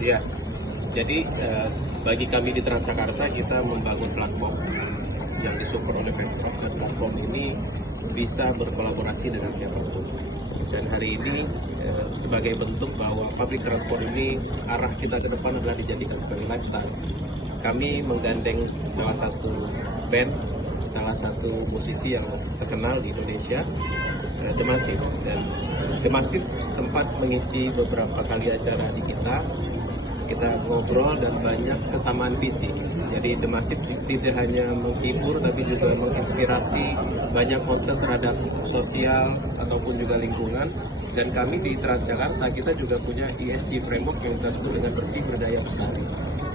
Ya, jadi bagi kami di Transjakarta kita membangun platform yang disupport oleh Pemprov, dan platform ini bisa berkolaborasi dengan siapapun. Dan hari ini sebagai bentuk bahwa public transport ini arah kita ke depan adalah dijadikan sebagai lifestyle. Kami menggandeng salah satu band, salah satu musisi yang terkenal di Indonesia, The Massive. Dan The Massive sempat mengisi beberapa kali acara di kita ngobrol dan banyak kesamaan visi. Jadi The Massive tidak hanya menghibur tapi juga menginspirasi banyak konsep terhadap sosial ataupun juga lingkungan. Dan kami di Transjakarta kita juga punya ESG framework yang kita sebut dengan bersih, berdaya, bestari.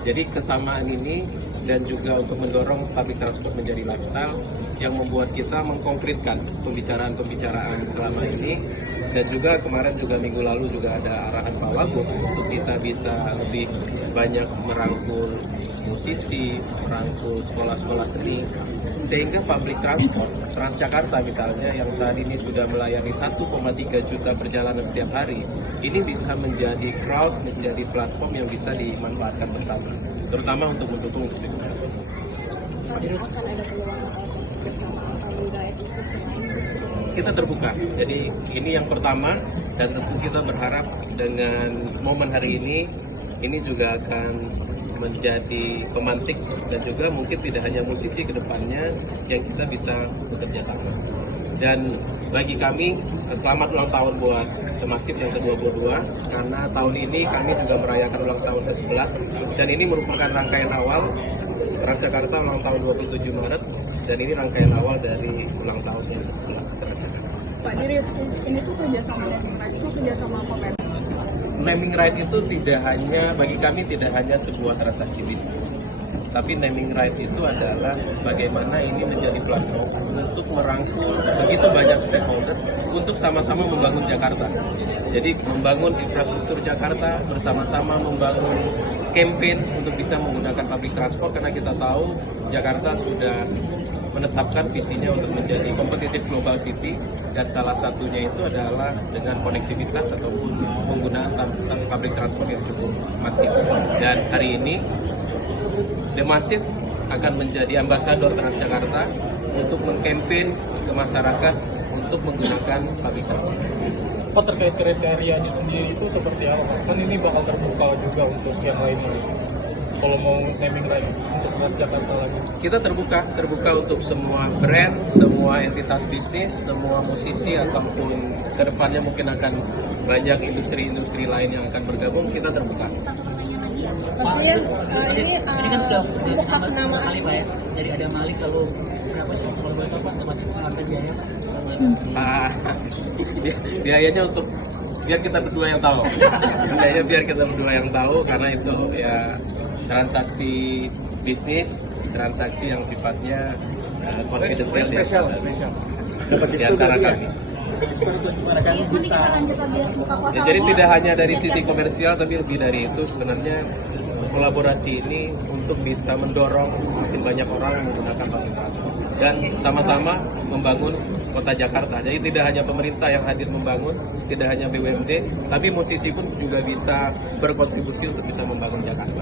Jadi kesamaan ini dan juga untuk mendorong public transport menjadi lifestyle yang membuat kita mengkonkretkan pembicaraan-pembicaraan selama ini. Dan juga kemarin juga minggu lalu juga ada arahan Pak Wagub untuk kita bisa lebih banyak merangkul musisi, merangkul sekolah-sekolah seni, sehingga public transport Transjakarta misalnya yang saat ini sudah melayani 1,3 juta perjalanan setiap hari, ini bisa menjadi crowd, menjadi platform yang bisa dimanfaatkan bersama, terutama untuk mendukung industri transport. Kita terbuka, jadi ini yang pertama, dan tentu kita berharap dengan momen hari ini juga akan menjadi pemantik dan juga mungkin tidak hanya musisi ke depannya yang kita bisa bekerja sama. Dan bagi kami, selamat ulang tahun buat The Massive yang ke-22, karena tahun ini kami juga merayakan ulang tahun ke-11, dan ini merupakan rangkaian awal Transjakarta ulang tahun 27 Maret, dan ini rangkaian awal dari ulang tahun yang ke-11 Transjakarta. Pak Diri, ini tuh kerjasama itu kerjasama apa Pak? Naming right itu tidak hanya, bagi kami tidak hanya sebuah transaksi bisnis, tapi naming right itu adalah bagaimana ini menjadi platform untuk merangkul begitu banyak stakeholder untuk sama-sama membangun Jakarta. Jadi membangun infrastruktur Jakarta, bersama-sama membangun campaign untuk bisa menggunakan public transport, karena kita tahu Jakarta sudah menetapkan visinya untuk menjadi kompetitif global city, dan salah satunya itu adalah dengan konektivitas ataupun penggunaan public transport yang cukup masif. Dan hari ini The Massive akan menjadi ambasador Transjakarta untuk mengkampanye ke masyarakat untuk menggunakan public transport. Pak, terkait kriterianya sendiri itu seperti apa? Kan ini bakal terbuka juga untuk yang lainnya. Kalau mau naming rights untuk Transjakarta lagi. Kita terbuka untuk semua brand, semua entitas bisnis, semua musisi, ataupun kedepannya mungkin akan banyak industri-industri lain yang akan bergabung. Kita terbuka. Pak, ini kan sudah ditambah kali Pak ya. Jadi ada Malik, lalu berapa sih kalau boleh tahu Pak termasuk biaya? Biayanya untuk biar kita berdua yang tahu. Biayanya biar kita berdua yang tahu, karena itu ya transaksi bisnis, transaksi yang sifatnya confidential di antara kami. Ya, jadi tidak hanya dari sisi komersial, tapi lebih dari itu sebenarnya kolaborasi ini untuk bisa mendorong makin banyak orang menggunakan public transport dan sama-sama membangun kota Jakarta. Jadi tidak hanya pemerintah yang hadir membangun, tidak hanya BUMD, tapi musisi pun juga bisa berkontribusi untuk bisa membangun Jakarta.